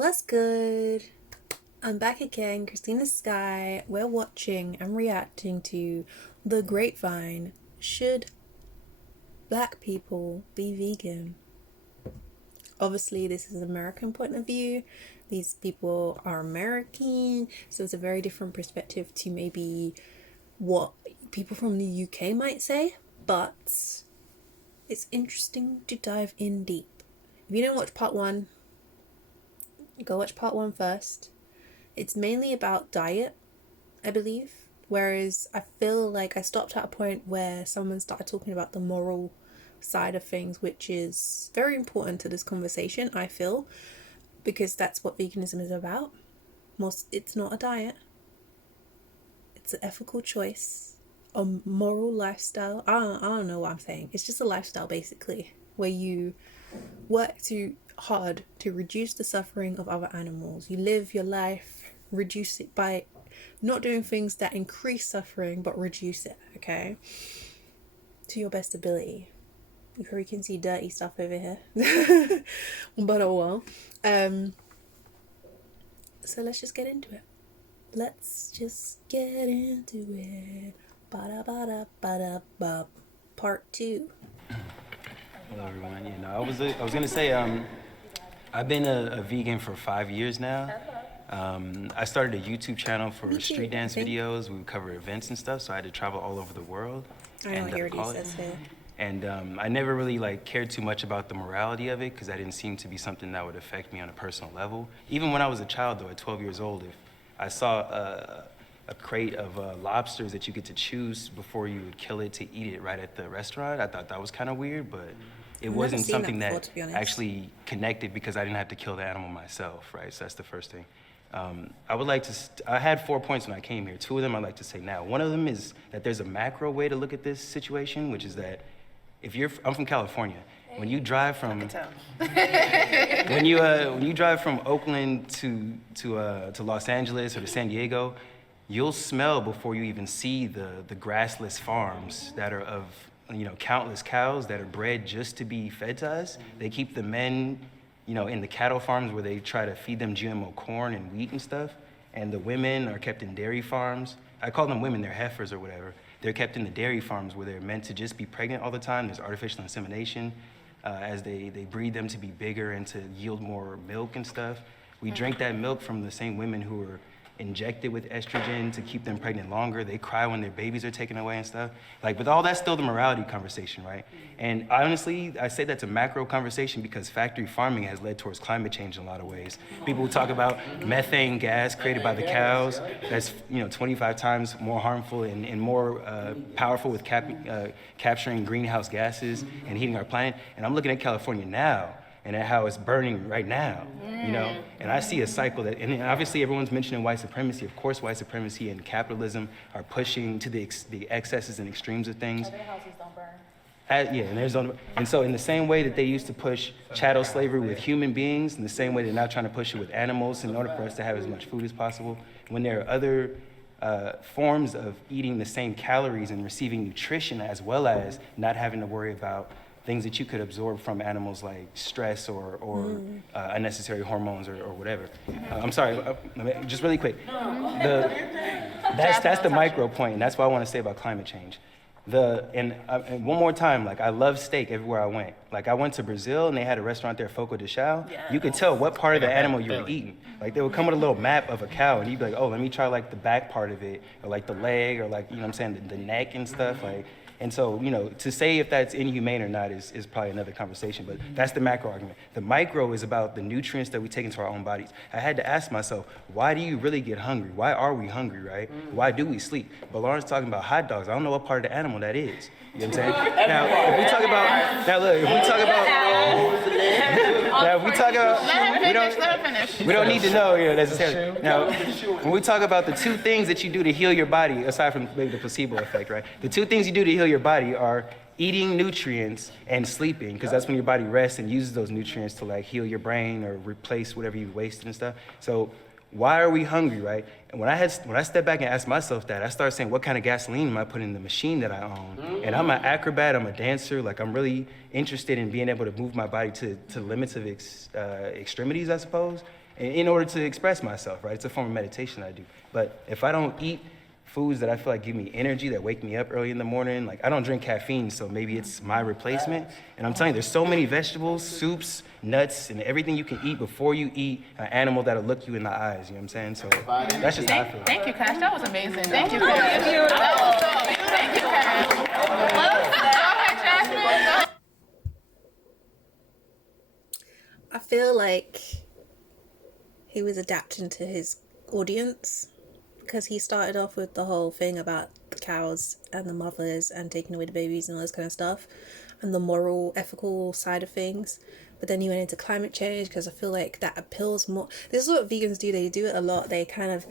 What's good? I'm back again, Christina Sky. We're watching and reacting to The Grapevine. Should black people be vegan? Obviously, this is an American point of view. These people are American, so it's a very different perspective to maybe what people from the UK might say, but it's interesting to dive in deep. If you didn't watch part one, go watch part one first. It's mainly about diet, I believe. Whereas I feel like I stopped at a point where someone started talking about the moral side of things, which is very important to this conversation, I feel, because that's what veganism is about. It's not a diet. It's an ethical choice, a moral lifestyle. I don't know what I'm saying. It's just a lifestyle, basically, where you work too hard to reduce the suffering of other animals. You live your life, reduce it by not doing things that increase suffering, but reduce it, okay? To your best ability. You probably can see dirty stuff over here. But oh well. So let's just get into it. Let's just get into it. Ba-da-ba-da-ba-da-ba. Part 2. Hello everyone. I was gonna say I've been a vegan for 5 years now. I started a YouTube channel for street dance videos. We would cover events and stuff, so I had to travel all over the world. I know what he already says here. And I never really cared too much about the morality of it because that didn't seem to be something that would affect me on a personal level. Even when I was a child, though, at 12 years old, if I saw a crate of lobsters that you get to choose before you would kill it to eat it right at the restaurant, I thought that was kind of weird, but it wasn't something that actually connected because I didn't have to kill the animal myself, right? So that's the first thing. I had 4 points when I came here. 2 of them I'd like to say now. One of them is that there's a macro way to look at this situation, which is that I'm from California. When you drive from when you drive from Oakland to Los Angeles or to San Diego, you'll smell before you even see the grassless farms that are of countless cows that are bred just to be fed to us. They keep the men in the cattle farms where they try to feed them GMO corn and wheat and stuff. And the women are kept in dairy farms. I call them women, they're heifers or whatever. They're kept in the dairy farms where they're meant to just be pregnant all the time. There's artificial insemination as they breed them to be bigger and to yield more milk and stuff. We drink that milk from the same women who are injected with estrogen to keep them pregnant longer. They cry when their babies are taken away and stuff. But all that's still the morality conversation, right? And honestly, I say that's a macro conversation because factory farming has led towards climate change in a lot of ways. People talk about methane gas created by the cows. That's 25 times more harmful and more powerful with capturing greenhouse gases and heating our planet. And I'm looking at California now and at how it's burning right now, And I see a cycle and obviously everyone's mentioning white supremacy. Of course, white supremacy and capitalism are pushing to the excesses and extremes of things. Other houses don't burn. And so in the same way that they used to push chattel slavery with human beings, in the same way they're now trying to push it with animals in order for us to have as much food as possible, when there are other forms of eating the same calories and receiving nutrition as well as not having to worry about things that you could absorb from animals like stress or unnecessary hormones or whatever. I'm sorry, just really quick. That's the micro point, and that's what I want to say about climate change. And one more time, I love steak everywhere I went. I went to Brazil and they had a restaurant there, Fogo de Chao. Yeah. You could tell what part of the animal you were eating. They would come with a little map of a cow and you'd be like, oh, let me try the back part of it, or the leg, or the neck and stuff. And so, to say if that's inhumane or not is probably another conversation, but that's the macro argument. The micro is about the nutrients that we take into our own bodies. I had to ask myself, why do you really get hungry? Why are we hungry, right? Why do we sleep? But Lauren's talking about hot dogs. I don't know what part of the animal that is. You know what I'm saying? Now, if we talk about, we don't need to know necessarily. Now, when we talk about the 2 things that you do to heal your body, aside from maybe the placebo effect, right? The 2 things you do to heal your body are eating nutrients and sleeping, because that's when your body rests and uses those nutrients to heal your brain or replace whatever you wasted and stuff. So why are we hungry, right? And when I step back and ask myself that, I start saying, what kind of gasoline am I putting in the machine that I own? And I'm an acrobat, I'm a dancer, I'm really interested in being able to move my body to limits of extremities, I suppose. in order to express myself, right? It's a form of meditation that I do. But if I don't eat foods that I feel like give me energy, that wake me up early in the morning, like I don't drink caffeine, so maybe it's my replacement. And I'm telling you, there's so many vegetables, soups, nuts, and everything you can eat before you eat an animal that'll look you in the eyes, you know what I'm saying? So that's just how I feel. Thank you, Cash. That was amazing. Thank you, Cash. Thank you, Cash. Go ahead, Jasmine. I feel like he was adapting to his audience, because he started off with the whole thing about the cows and the mothers and taking away the babies and all this kind of stuff and the moral, ethical side of things. But then he went into climate change, because I feel like that appeals more. This is what vegans do. They do it a lot. They kind of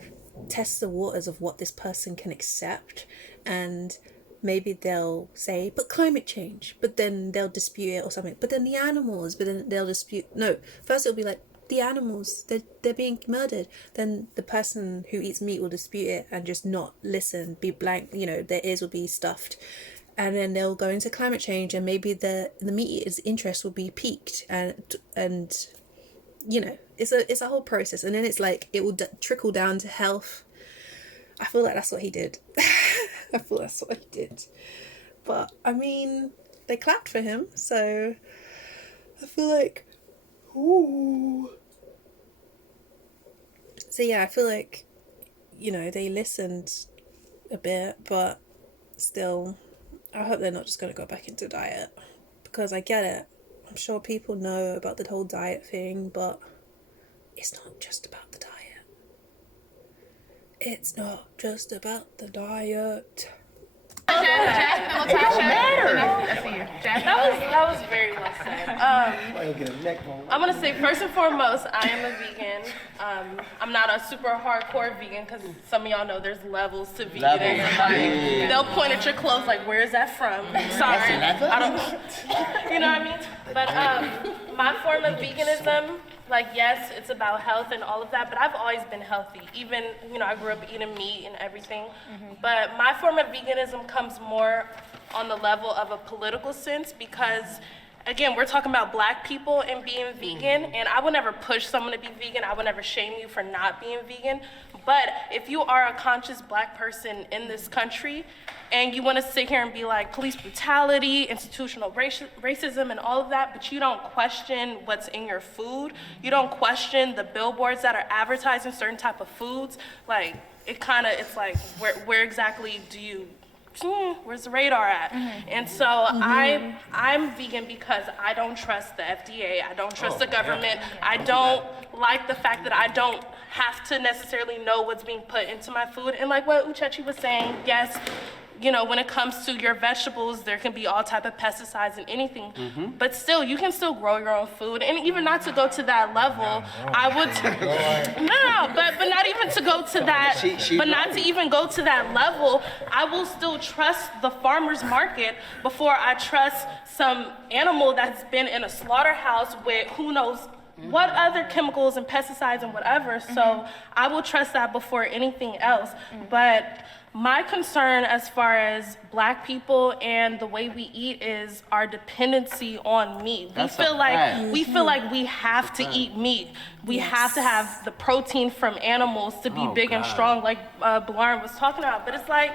test the waters of what this person can accept, and maybe they'll say, but climate change, but then they'll dispute it or something. But then the animals, but then they'll dispute. No, first it'll be like, the animals, they're being murdered. Then the person who eats meat will dispute it and just not listen, be blank, you know, their ears will be stuffed. And then they'll go into climate change, and maybe the meat eater's interest will be piqued, and you know, it's a whole process. And then it's like it will trickle down to health. I feel like that's what he did. I feel that's what he did. But I mean, they clapped for him, so I feel like, ooh. So yeah, I feel like, you know, they listened a bit, but still, I hope they're not just going to go back into diet, because I get it. I'm sure people know about the whole diet thing, but it's not just about the diet. It's not just about the diet. That was very well said. I'm gonna say, first and foremost, I am a vegan. I'm not a super hardcore vegan, because some of y'all know there's levels to vegan. Like, they'll point at your clothes like, where is that from? Sorry, I don't. You know what I mean? But my form of veganism, like, yes, it's about health and all of that, but I've always been healthy. Even, you know, I grew up eating meat and everything. But my form of veganism comes more on the level of a political sense, because, again, we're talking about Black people and being vegan, and I would never push someone to be vegan. I would never shame you for not being vegan. But if you are a conscious Black person in this country, and you want to sit here and be like, police brutality, institutional racism, and all of that, but you don't question what's in your food, you don't question the billboards that are advertising certain type of foods, like, it's like, where exactly do you, where's the radar at? And so I'm vegan because I don't trust the FDA, I don't trust the government, I don't like the fact that I don't have to necessarily know what's being put into my food. And like what Uchechi was saying, yes, you know, when it comes to your vegetables, there can be all type of pesticides and anything, but still, you can still grow your own food. And even not to go to that level, I would, but not even to go to that, but not to even go to that level, I will still trust the farmer's market before I trust some animal that's been in a slaughterhouse with who knows what other chemicals and pesticides and whatever. So I will trust that before anything else. But my concern as far as Black people and the way we eat is our dependency on meat. We feel like we have to eat meat. We have to have the protein from animals to be big and strong, like Blarn was talking about. But it's like,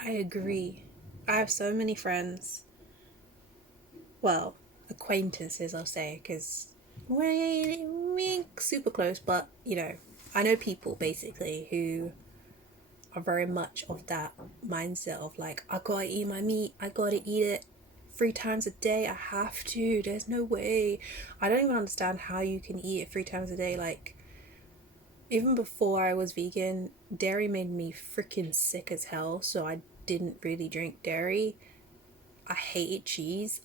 I agree. I have so many friends, well, acquaintances, I'll say, because we're super close, but, you know, I know people basically who are very much of that mindset of like, I gotta eat my meat, I gotta eat it 3 times a day, I have to, there's no way. I don't even understand how you can eat it 3 times a day. Like, even before I was vegan, dairy made me freaking sick as hell, so I didn't really drink dairy. I hated cheese.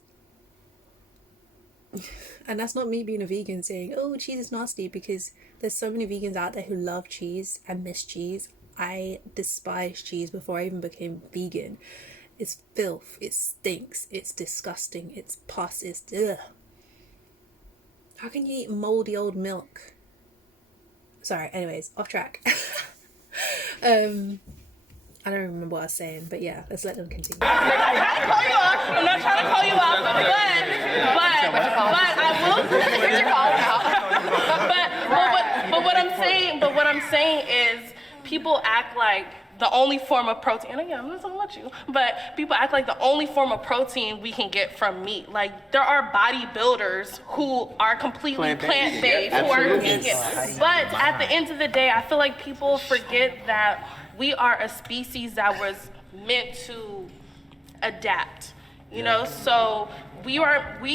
And that's not me being a vegan saying, oh, cheese is nasty, because there's so many vegans out there who love cheese and miss cheese. I despise cheese before I even became vegan. It's filth, it stinks, it's disgusting, it's pus, it's ugh. How can you eat moldy old milk? Sorry, anyways, off track. I don't remember what I was saying, but yeah, let's let them continue. I'm not trying to call you out, but I will but what I'm saying is people act like the only form of protein, and again, I'm not talking about you, but people act like the only form of protein we can get from meat. Like, there are bodybuilders who are completely plant-based, who are vegan. But at the end of the day, I feel like people forget that we are a species that was meant to adapt, you know? So we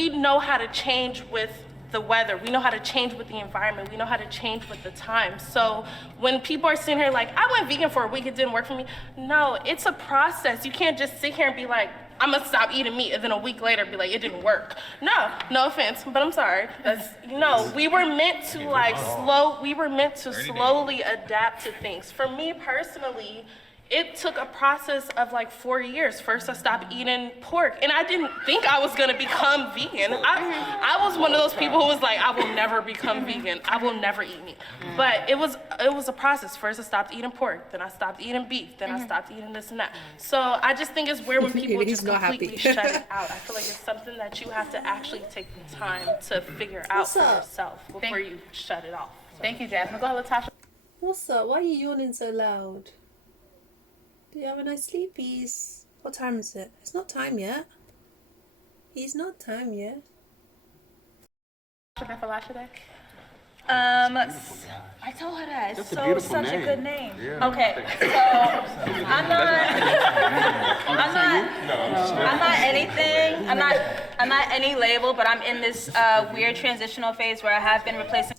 know how to change with the weather. We know how to change with the environment. We know how to change with the time. So when people are sitting here like, I went vegan for a week, it didn't work for me. No, it's a process. You can't just sit here and be like, I'm gonna stop eating meat, and then a week later be like, it didn't work. No offense, but I'm sorry. We were meant to slowly adapt to things. For me personally, it took a process of like 4 years. First, I stopped eating pork, and I didn't think I was gonna become vegan. I was one of those people who was like, I will never become vegan. I will never eat meat. But it was a process. First, I stopped eating pork, then I stopped eating beef, then I stopped eating this and that. So I just think it's weird when people just completely shut it out. I feel like it's something that you have to actually take the time to figure out for yourself before you shut it off. Thank you, Jasmine. Go ahead, Latasha. What's up? Why are you yawning so loud? Do you have a nice sleepies? What time is it? It's not time yet. It's not time yet. I told her that. It's such a good name. Yeah. Okay, so I'm not anything. I'm not any label, but I'm in this weird transitional phase where I have been replacing.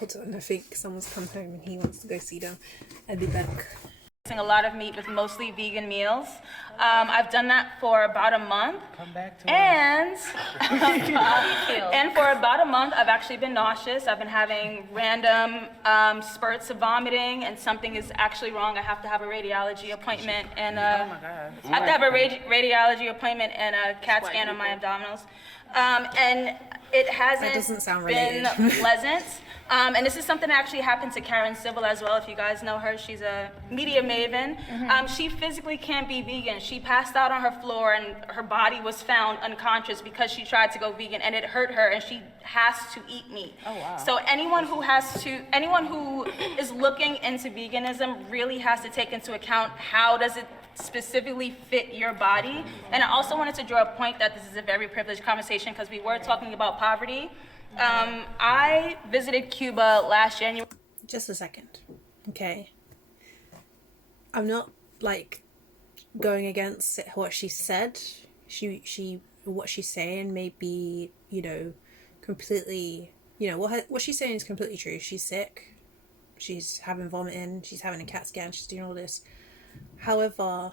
Hold on, I think someone's come home and he wants to go see them. I'll be back. A lot of meat with mostly vegan meals. I've done that for about a month. Come back to and for about a month, I've actually been nauseous. I've been having random spurts of vomiting, and something is actually wrong. I have to have a radiology appointment, and I have to have a radiology appointment and a CAT scan on my abdominals. And it hasn't been pleasant. And this is something that actually happened to Karen Civil as well. If you guys know her, she's a media maven. She physically can't be vegan. She passed out on her floor, and her body was found unconscious because she tried to go vegan, and it hurt her, and she has to eat meat. Oh, wow. So anyone who is looking into veganism really has to take into account how does it specifically fit your body. And I also wanted to draw a point that this is a very privileged conversation because we were talking about poverty. I visited Cuba last January. Just a second, okay? I'm not like going against what she said. What she's saying may be, completely, what she's saying is completely true. She's sick. She's having vomiting. She's having a CAT scan. She's doing all this. However,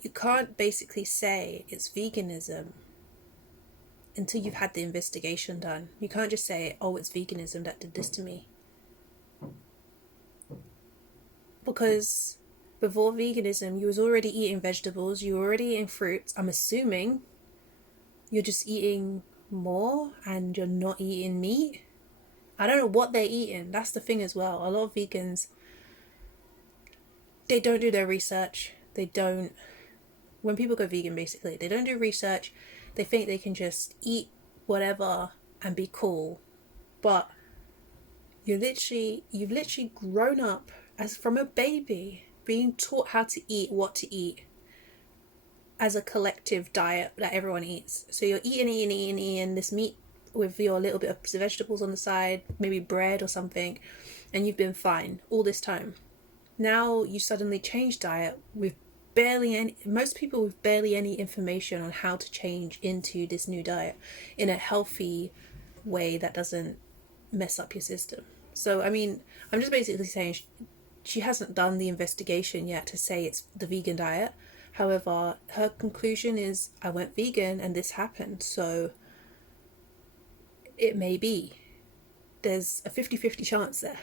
you can't basically say it's veganism until you've had the investigation done. You can't just say, oh, it's veganism that did this to me. Because before veganism, you was already eating vegetables, you were already eating fruits. I'm assuming you're just eating more and you're not eating meat. I don't know what they're eating. That's the thing as well. A lot of vegans, they don't do their research. When people go vegan, basically, they don't do research. They think they can just eat whatever and be cool. But you've literally grown up as from a baby, being taught how to eat, what to eat, as a collective diet that everyone eats. So you're eating this meat with your little bit of vegetables on the side, maybe bread or something, and you've been fine all this time. Now you suddenly change diet with most people with barely any information on how to change into this new diet in a healthy way that doesn't mess up your system. So, I mean, I'm just basically saying she hasn't done the investigation yet to say it's the vegan diet. However, her conclusion is, I went vegan and this happened. So it may be. There's a 50-50 chance there.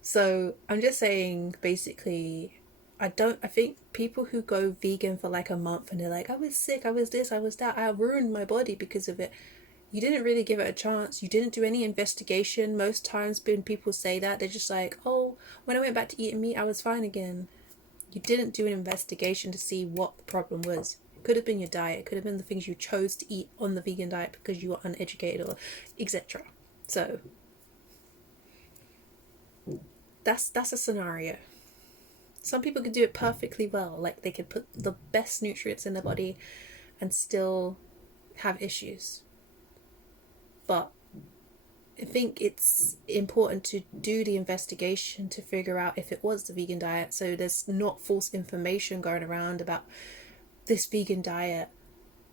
So I'm just saying, basically, I think people who go vegan for like a month and they're like, I was sick, I was this, I was that, I ruined my body because of it. You didn't really give it a chance. You didn't do any investigation. Most times when people say that, they're just like, oh, when I went back to eating meat, I was fine again. You didn't do an investigation to see what the problem was. Could have been your diet. Could have been the things you chose to eat on the vegan diet because you were uneducated or etc. So that's a scenario. Some people could do it perfectly well. Like, they could put the best nutrients in their body and still have issues. But I think it's important to do the investigation to figure out if it was the vegan diet, so there's not false information going around about this vegan diet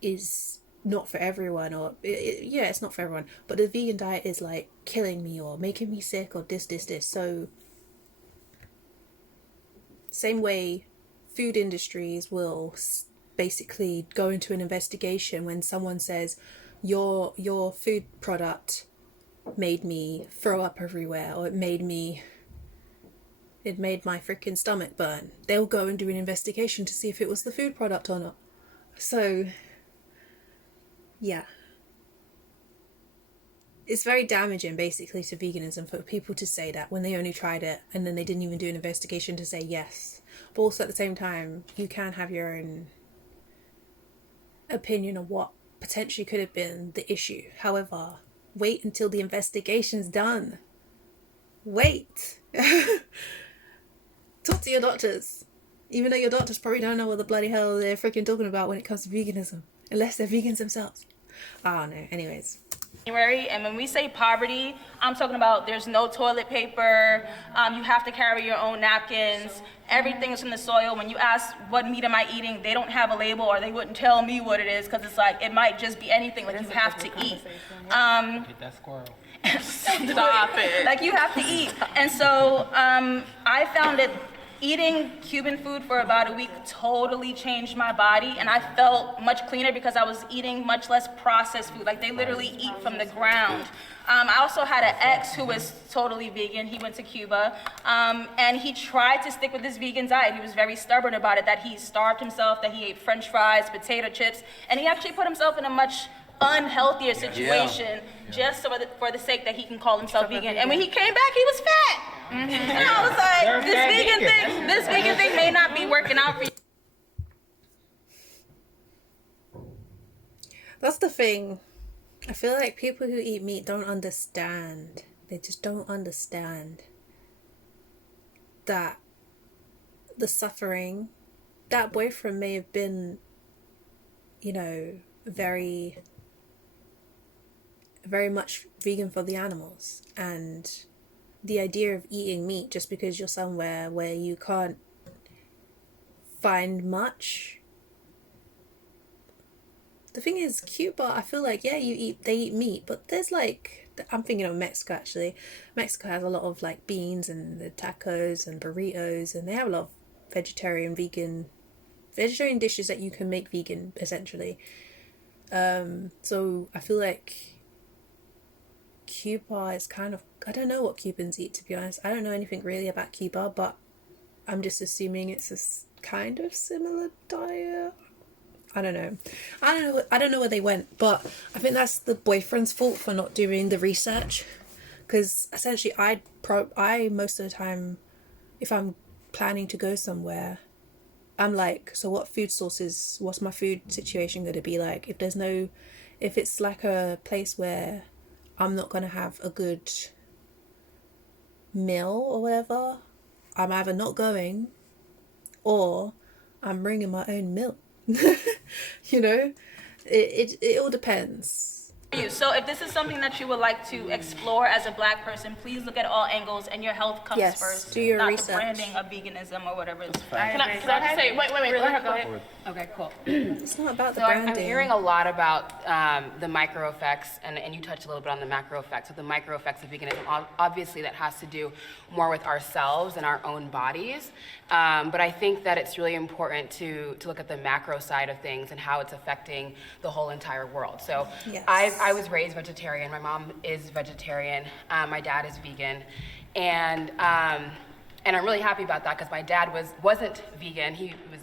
is not for everyone, or yeah, it's not for everyone, but the vegan diet is like killing me or making me sick or this. So same way food industries will basically go into an investigation when someone says your food product made me throw up everywhere, or it made my freaking stomach burn. They'll go and do an investigation to see if it was the food product or not. So yeah, it's very damaging basically to veganism for people to say that when they only tried it and then they didn't even do an investigation to say yes. But also at the same time, you can have your own opinion on what potentially could have been the issue. However, wait until the investigation's done. Wait. Talk to your doctors. Even though your doctors probably don't know what the bloody hell they're freaking talking about when it comes to veganism. Unless they're vegans themselves. I don't know. Anyways. And when we say poverty, I'm talking about there's no toilet paper, you have to carry your own napkins, everything's from the soil. When you ask what meat am I eating, they don't have a label, or they wouldn't tell me what it is, because it's like it might just be anything, like you have to eat. Get that squirrel. Stop it. Like you have to eat. And so I found that eating Cuban food for about a week totally changed my body, and I felt much cleaner because I was eating much less processed food. Like, they literally eat from the ground. I also had an ex who was totally vegan. He went to Cuba, and he tried to stick with this vegan diet. He was very stubborn about it, that he starved himself, that he ate French fries, potato chips, and he actually put himself in a much unhealthier situation just so for the sake that he can call himself vegan. And when he came back, he was fat. And I was like, this vegan thing may not be working out for you. That's the thing. I feel like people who eat meat don't understand. They just don't understand that the suffering, that boyfriend may have been, you know, very much vegan for the animals, and the idea of eating meat just because you're somewhere where you can't find much. The thing is, Cuba, I feel like, they eat meat, but there's like, I'm thinking of Mexico actually. Mexico has a lot of like beans and the tacos and burritos, and they have a lot of vegetarian dishes that you can make vegan essentially. So I feel like Cuba is kind of, I don't know what Cubans eat, to be honest. I don't know anything really about Cuba, but I'm just assuming it's a kind of similar diet. I don't know where they went, but I think that's the boyfriend's fault for not doing the research, because essentially I most of the time, if I'm planning to go somewhere, I'm like, so what food sources, what's my food situation going to be like? If it's like a place where I'm not going to have a good meal or whatever, I'm either not going or I'm bringing my own milk. You know, it all depends. So if this is something that you would like to explore as a Black person, please look at all angles, and your health comes first. Do your not research. The branding of veganism or whatever it's Can I just say, wait, go ahead. Okay, cool. It's not about the So branding. I'm hearing a lot about the micro effects, and you touched a little bit on the macro effects. So the micro effects of veganism, obviously that has to do more with ourselves and our own bodies. But I think that it's really important to look at the macro side of things and how it's affecting the whole entire world. So Yes. I was raised vegetarian. My mom is vegetarian. My dad is vegan. And I'm really happy about that, because my dad wasn't vegan. He was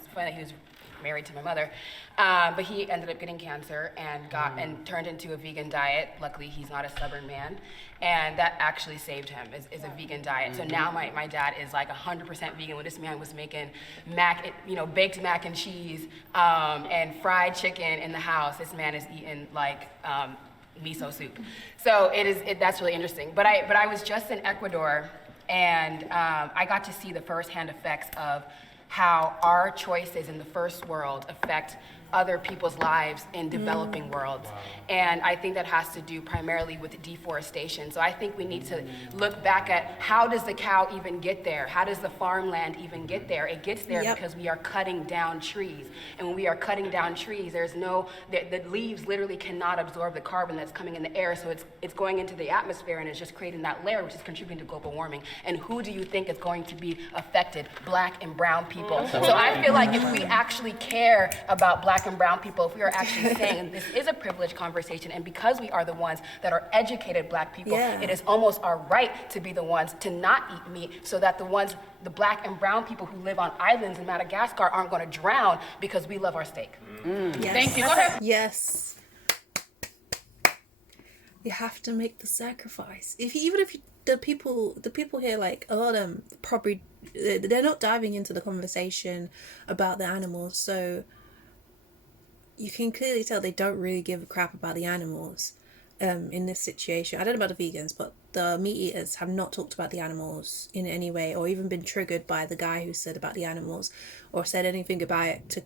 married to my mother. But he ended up getting cancer and turned into a vegan diet. Luckily, he's not a stubborn man. And that actually saved him, is a vegan diet. So now my dad is like 100% vegan. When this man was making baked mac and cheese and fried chicken in the house, this man is eating like miso soup. So that's really interesting. But I was just in Ecuador, and I got to see the firsthand effects of how our choices in the first world affect other people's lives in developing worlds. Wow. And I think that has to do primarily with deforestation. So I think we need to look back at how does the cow even get there? How does the farmland even get there? It gets there because we are cutting down trees. And when we are cutting down trees, the leaves literally cannot absorb the carbon that's coming in the air. So it's going into the atmosphere, and it's just creating that layer, which is contributing to global warming. And who do you think is going to be affected? Black and brown people. So I feel like if we actually care about black and brown people, if we are actually saying this is a privileged conversation, and because we are the ones that are educated black people, it is almost our right to be the ones to not eat meat, so that the black and brown people who live on islands in Madagascar aren't going to drown because we love our steak. Yes. Thank you. Go ahead. Yes. You have to make the sacrifice. The people here, like a lot of them probably, they're not diving into the conversation about the animals, so you can clearly tell they don't really give a crap about the animals in this situation. I don't know about the vegans, but the meat eaters have not talked about the animals in any way, or even been triggered by the guy who said about the animals, or said anything about it to,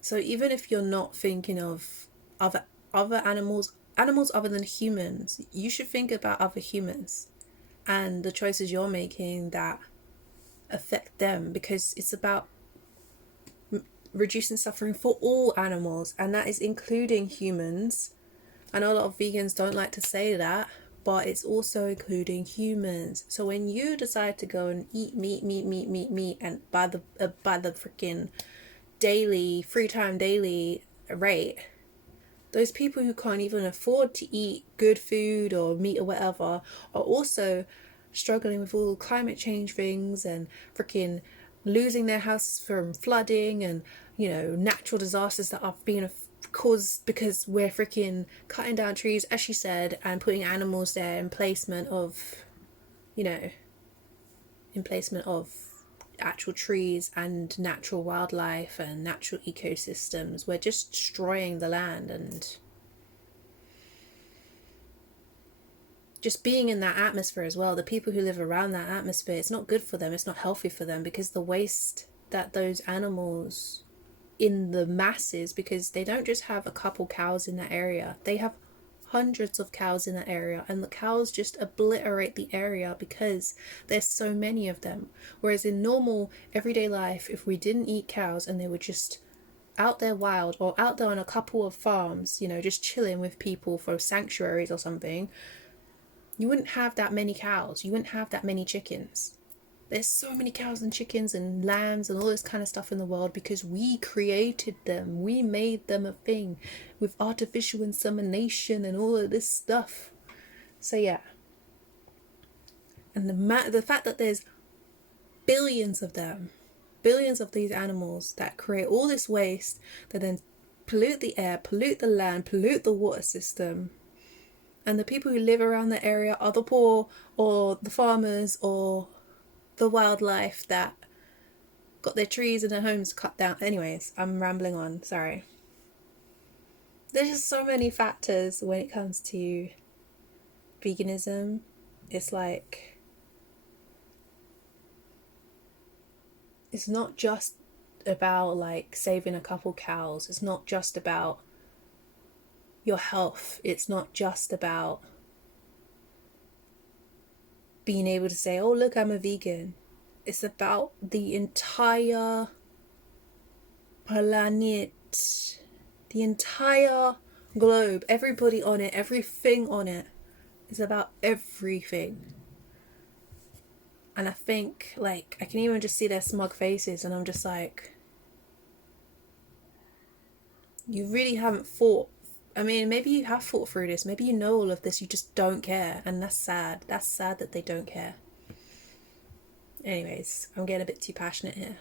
so even if you're not thinking of other animals other than humans, you should think about other humans and the choices you're making that affect them, because it's about reducing suffering for all animals, and that is including humans. I know a lot of vegans don't like to say that, but it's also including humans. So when you decide to go and eat meat, and by the freaking daily free time daily rate, those people who can't even afford to eat good food or meat or whatever are also struggling with all climate change things and freaking losing their houses from flooding and natural disasters that are being caused because we're freaking cutting down trees, as she said, and putting animals there in placement of actual trees and natural wildlife and natural ecosystems. We're just destroying the land, and just being in that atmosphere as well. The people who live around that atmosphere, it's not good for them, it's not healthy for them, because the waste that those animals in the masses, because they don't just have a couple cows in that area, they have hundreds of cows in that area, and the cows just obliterate the area because there's so many of them. Whereas in normal everyday life, if we didn't eat cows and they were just out there wild, or out there on a couple of farms, just chilling with people for sanctuaries or something, you wouldn't have that many cows, you wouldn't have that many chickens. There's so many cows and chickens and lambs and all this kind of stuff in the world because we created them. We made them a thing with artificial insemination and all of this stuff. So yeah. And the fact that there's billions of them, billions of these animals that create all this waste that then pollute the air, pollute the land, pollute the water system. And the people who live around the area are the poor or the farmers or the wildlife that got their trees and their homes cut down. Anyways, I'm rambling on, sorry. There's just so many factors when it comes to veganism. It's like, it's not just about like saving a couple cows. It's not just about your health. It's not just about being able to say, oh look, I'm a vegan. It's about the entire planet, the entire globe, everybody on it, everything on it. It's about everything. And I think, like, I can even just see their smug faces, and I'm just like, you really haven't fought. I mean, maybe you have fought through this. Maybe you know all of this. You just don't care. And that's sad. That's sad that they don't care. anyways, I'm getting a bit too passionate here.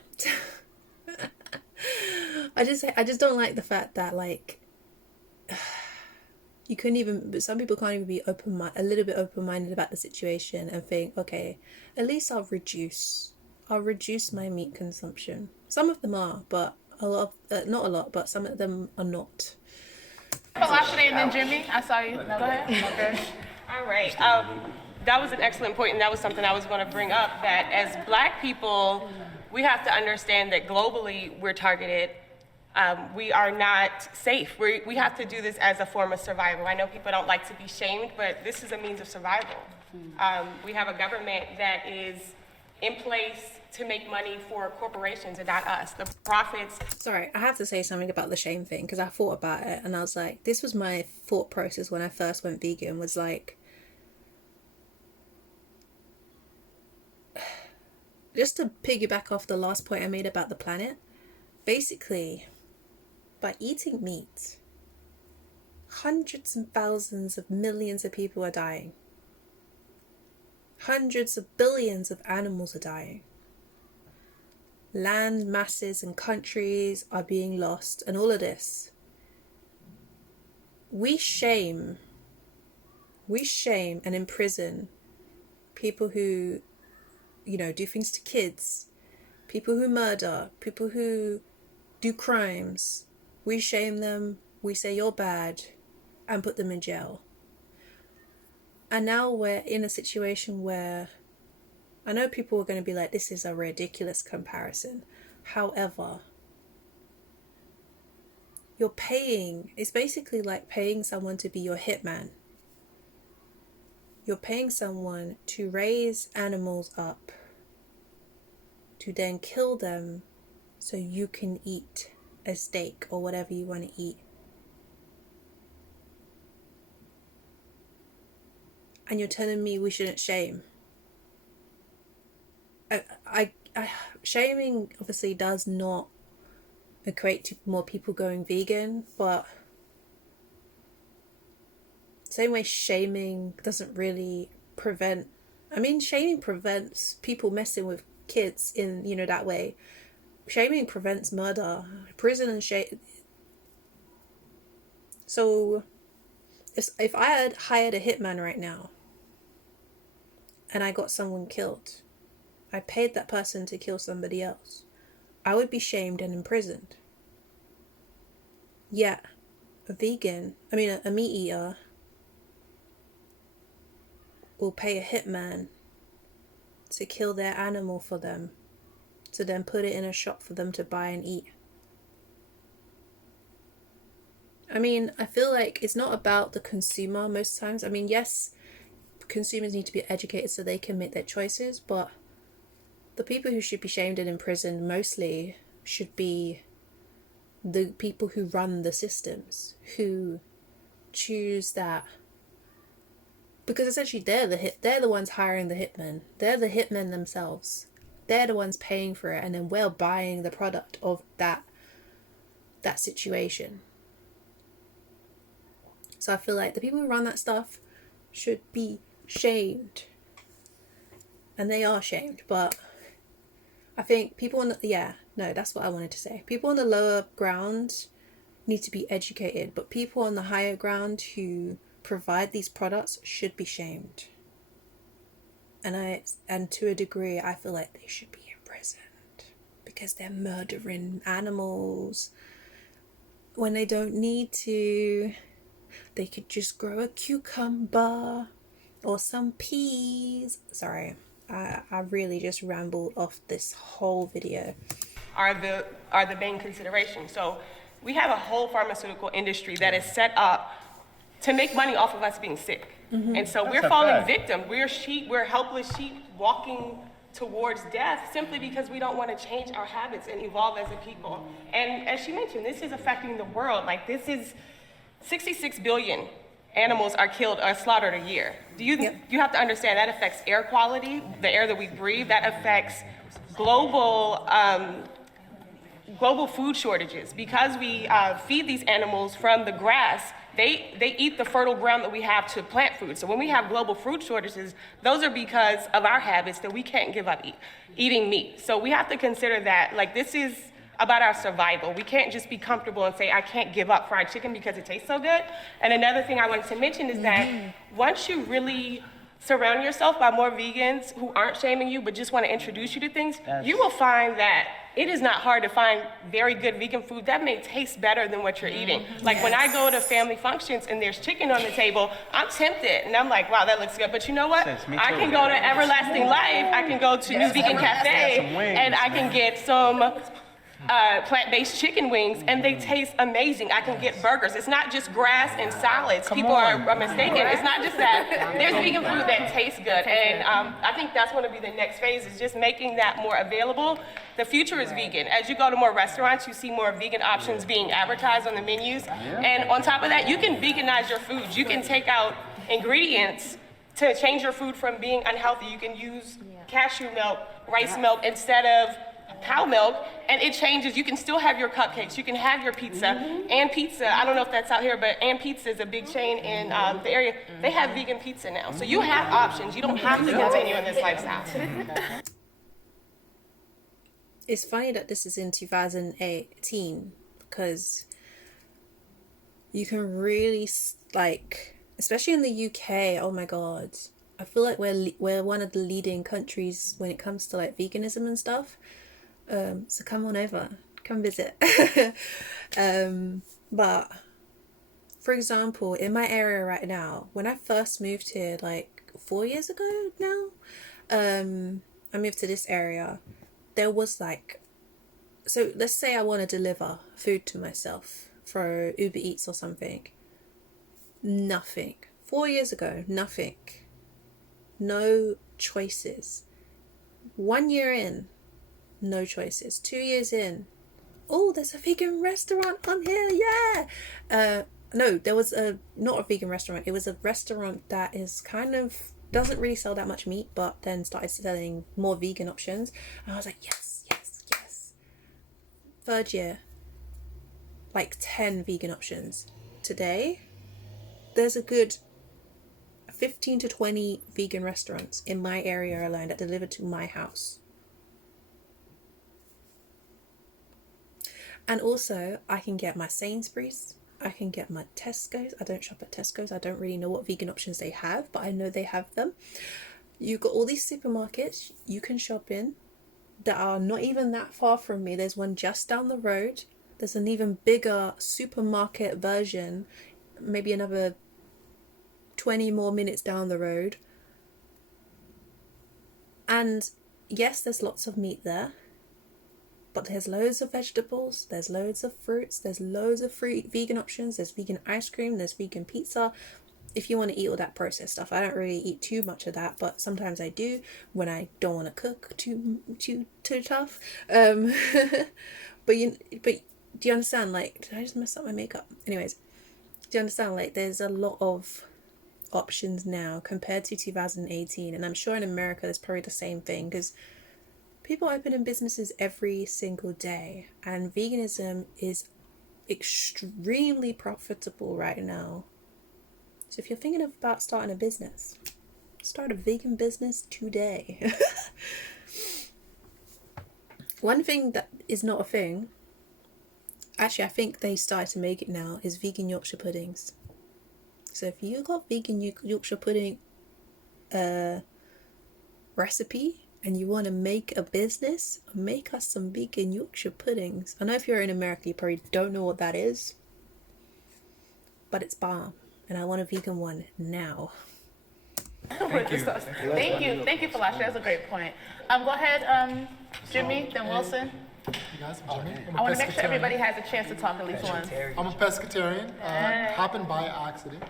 I just don't like the fact that, like, you couldn't even, but some people can't even be a little bit open-minded about the situation and think, okay, at least I'll reduce my meat consumption. Some of them are, but not a lot, but some of them are not. Today, and then Jimmy, I saw you. No, go ahead. Okay. All right. That was an excellent point, and that was something I was going to bring up, that as Black people, we have to understand that globally we're targeted. We are not safe. We have to do this as a form of survival. I know people don't like to be shamed, but this is a means of survival. We have a government that is in place to make money for corporations and not us. The profits. Sorry, I have to say something about the shame thing, because I thought about it and I was like, this was my thought process when I first went vegan, was like, just to piggyback off the last point I made about the planet, basically, by eating meat, hundreds and thousands of millions of people are dying. Hundreds of billions of animals are dying. Land masses and countries are being lost, and all of this. We shame and imprison people who, do things to kids, people who murder, people who do crimes. We shame them, we say you're bad, and put them in jail. And now we're in a situation where, I know people are going to be like, this is a ridiculous comparison. However, it's basically like paying someone to be your hitman. You're paying someone to raise animals up, to then kill them so you can eat a steak or whatever you want to eat. And you're telling me we shouldn't shame. Shaming obviously does not equate to more people going vegan, but same way shaming doesn't really prevent, shaming prevents people messing with kids in, that way. Shaming prevents murder, prison and shame. So if I had hired a hitman right now and I got someone killed, I paid that person to kill somebody else, I would be shamed and imprisoned. Yet, a meat eater will pay a hitman to kill their animal for them, to then put it in a shop for them to buy and eat. I feel like it's not about the consumer most times. Yes, consumers need to be educated so they can make their choices, but the people who should be shamed and imprisoned mostly should be the people who run the systems, who choose that. Because essentially they're the ones hiring the hitmen. They're the hitmen themselves. They're the ones paying for it, and then we're buying the product of that situation. So I feel like the people who run that stuff should be shamed. And they are shamed, but I think people that's what I wanted to say. People on the lower ground need to be educated, but people on the higher ground who provide these products should be shamed. And to a degree, I feel like they should be imprisoned because they're murdering animals when they don't need to. They could just grow a cucumber or some peas. Sorry, I really just rambled off this whole video. Are the main consideration. So we have a whole pharmaceutical industry that is set up to make money off of us being sick. Mm-hmm. And so we're falling victim. We're helpless sheep walking towards death simply because we don't want to change our habits and evolve as a people. And as she mentioned, this is affecting the world. Like, this is 66 billion animals are slaughtered a year. You have to understand that affects air quality, the air that we breathe, that affects global global food shortages. Because we feed these animals from the grass, they eat the fertile ground that we have to plant food. So when we have global food shortages, those are because of our habits that we can't give up eating meat. So we have to consider that, like, this is about our survival. We can't just be comfortable and say, I can't give up fried chicken because it tastes so good. And another thing I wanted to mention is that once you really surround yourself by more vegans who aren't shaming you but just want to introduce you to things, you will find that it is not hard to find very good vegan food that may taste better than what you're eating. Like when I go to family functions and there's chicken on the table, I'm tempted and I'm like, wow, that looks good. But you know what? I can go to Everlasting Life, I can go to New Vegan Cafe, and I can get some plant-based chicken wings, and they taste amazing. I can get burgers. It's not just grass and salads. People are mistaken. It's not just that. There's vegan food that tastes good, and I think that's going to be the next phase, is just making that more available. The future is vegan. As you go to more restaurants, you see more vegan options being advertised on the menus, and on top of that, you can veganize your foods. You can take out ingredients to change your food from being unhealthy. You can use cashew milk, rice milk instead of cow milk, and it changes. You can still have your cupcakes, you can have your pizza. And Pizza, I don't know if that's out here, but And Pizza is a big chain in the area. They have vegan pizza now. So you have options. You don't have to continue in this lifestyle. It's funny that this is in 2018 because you can really, like, especially in the UK, oh my god, I feel like we're one of the leading countries when it comes to like veganism and stuff. So come on over, come visit. But for example, in my area right now, when I first moved here like 4 years ago now, I moved to this area. There was like, so let's say I want to deliver food to myself for Uber Eats or something. Nothing. 4 years ago, nothing. No choices. 1 year in, no choices. 2 years in, oh, there's a vegan restaurant on here, yeah. No, there was not a vegan restaurant. It was a restaurant that is kind of, doesn't really sell that much meat, but then started selling more vegan options. And I was like, yes, yes, yes. Third year, like 10 vegan options. Today, there's a good 15 to 20 vegan restaurants in my area alone that deliver to my house. And also, I can get my Sainsbury's, I can get my Tesco's. I don't shop at Tesco's. I don't really know what vegan options they have, but I know they have them. You've got all these supermarkets you can shop in that are not even that far from me. There's one just down the road. There's an even bigger supermarket version, maybe another 20 more minutes down the road. And yes, there's lots of meat there, but there's loads of vegetables, there's loads of fruits, there's loads of vegan options, there's vegan ice cream, there's vegan pizza. If you want to eat all that processed stuff, I don't really eat too much of that, but sometimes I do when I don't want to cook too tough. But do you understand? Like, did I just mess up my makeup? Anyways, do you understand? Like, there's a lot of options now compared to 2018, and I'm sure in America there's probably the same thing, because people open businesses every single day, and veganism is extremely profitable right now. So if you're thinking about starting a business, start a vegan business today. One thing that is not a thing, actually I think they started to make it now, is vegan Yorkshire puddings. So if you got vegan Yorkshire pudding recipe and you want to make a business, make us some vegan Yorkshire puddings. I know if you're in America, you probably don't know what that is, but it's bomb, and I want a vegan one now. Thank you, Falasha. That's a great point. Go ahead, Jimmy, then Wilson. You guys, I'm Jimmy. I want to make sure everybody has a chance to talk at least once. I'm a pescatarian. Happened by accident.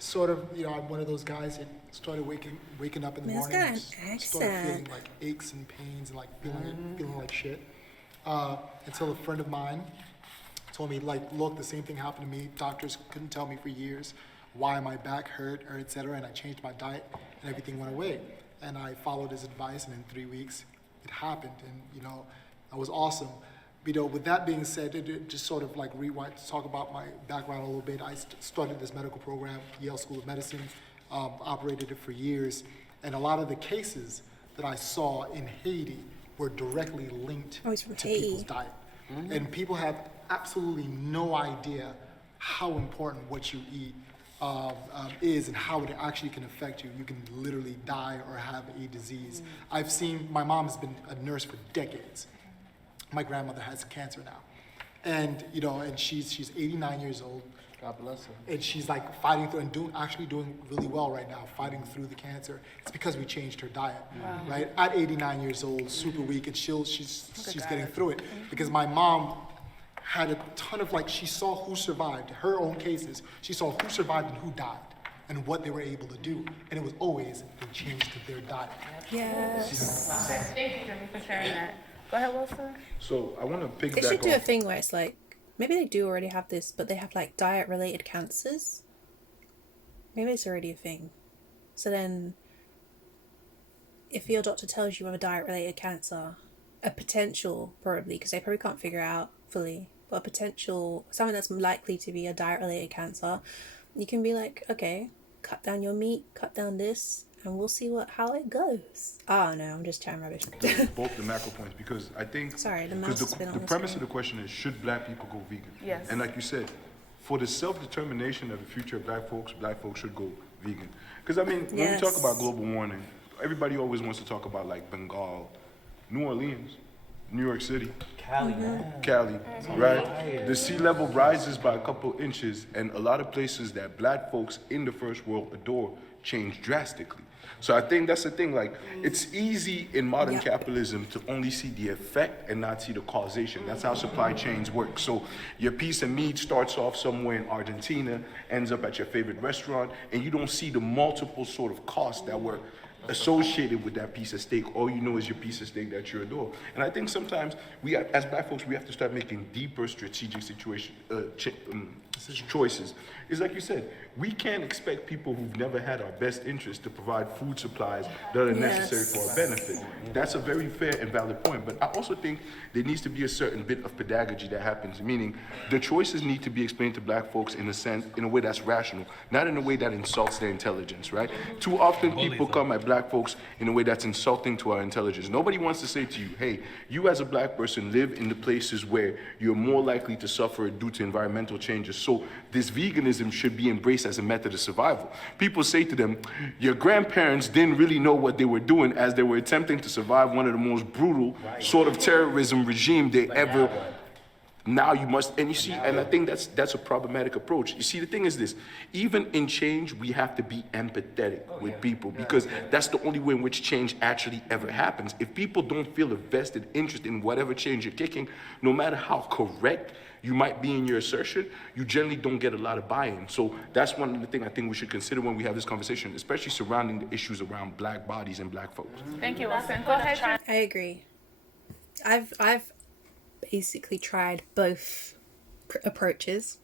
Sort of, I'm one of those guys that started waking up in the morning and started feeling like aches and pains and like feeling like shit. Until a friend of mine told me, like, look, the same thing happened to me. Doctors couldn't tell me for years why my back hurt or etc. And I changed my diet and everything went away. And I followed his advice, and in 3 weeks it happened, and that was awesome. with that being said, just sort of like rewind to talk about my background a little bit. I started this medical program, Yale School of Medicine, operated it for years, and a lot of the cases that I saw in Haiti were directly linked to people's diet. And people have absolutely no idea how important what you eat is and how it actually can affect you. You can literally die or have a disease. I've seen, my mom has been a nurse for decades. My grandmother has cancer now. And, and she's 89 years old. God bless her. And she's like fighting through and doing really well right now, fighting through the cancer. It's because we changed her diet, right? At 89 years old, super weak, and she's getting through it. Because my mom had a ton of she saw who survived, her own cases. She saw who survived and who died and what they were able to do. And it was always they changed to their diet. Yes. Thank you, Jimmy, for sharing that. Go ahead, Wilson. So I want to piggyback They should do on- a thing where it's like, maybe they do already have this, but they have diet-related cancers. Maybe it's already a thing. So then, if your doctor tells you have a diet-related cancer, a potential, probably, because they probably can't figure it out fully, but a potential, something that's likely to be a diet-related cancer, you can be like, okay, cut down your meat, cut down this, and we'll see how it goes. Oh no, I'm just chatting rubbish. Both the macro points, because I think Sorry, the mouse has been on the the premise screen. of the question is, should black people go vegan? Yes. And like you said, for the self-determination of the future of black folks should go vegan. Because I mean, when we talk Yes. about global warming, everybody always wants to talk about Bengal, New Orleans, New York City, Cali, right? The sea level rises by a couple inches, and a lot of places that black folks in the first world adore change drastically. So I think that's the thing, it's easy in modern capitalism to only see the effect and not see the causation. That's how supply chains work. So your piece of meat starts off somewhere in Argentina, ends up at your favorite restaurant, and you don't see the multiple sort of costs that were associated with that piece of steak. All you know is your piece of steak that you adore. And I think sometimes as black folks, we have to start making deeper strategic choices. It's like you said, we can't expect people who've never had our best interest to provide food supplies that are necessary for our benefit. That's a very fair and valid point. But I also think there needs to be a certain bit of pedagogy that happens, meaning the choices need to be explained to black folks in a way that's rational, not in a way that insults their intelligence, right? Too often people come at black folks in a way that's insulting to our intelligence. Nobody wants to say to you, hey, you as a black person live in the places where you're more likely to suffer due to environmental changes. So this veganism should be embraced as a method of survival. People say to them, your grandparents didn't really know what they were doing as they were attempting to survive one of the most brutal sort of terrorism regime they ever. Now you must, and you see, and I think that's a problematic approach. You see, the thing is this, even in change, we have to be empathetic with people, because that's the only way in which change actually ever happens. If people don't feel a vested interest in whatever change you're kicking, no matter how correct you might be in your assertion, you generally don't get a lot of buy-in. So that's one of the things I think we should consider when we have this conversation, especially surrounding the issues around black bodies and black folks. Thank you, Wilson. Go ahead. I agree. I've basically tried both approaches.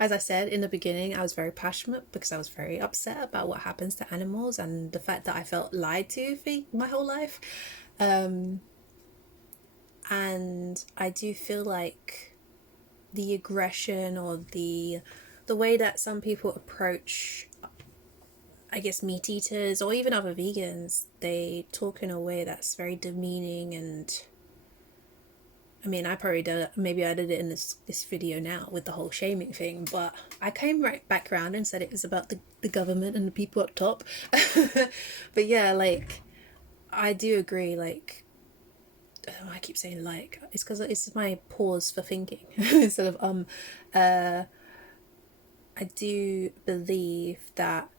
As I said in the beginning, I was very passionate because I was very upset about what happens to animals and the fact that I felt lied to for my whole life. And I do feel like the aggression or the way that some people approach, I guess, meat eaters or even other vegans, they talk in a way that's very demeaning. And I mean, I probably did, maybe I did it in this video now with the whole shaming thing, but I came right back around and said it was about the government and the people up top. But yeah, I do agree, I keep saying it's because it's my pause for thinking instead of I do believe that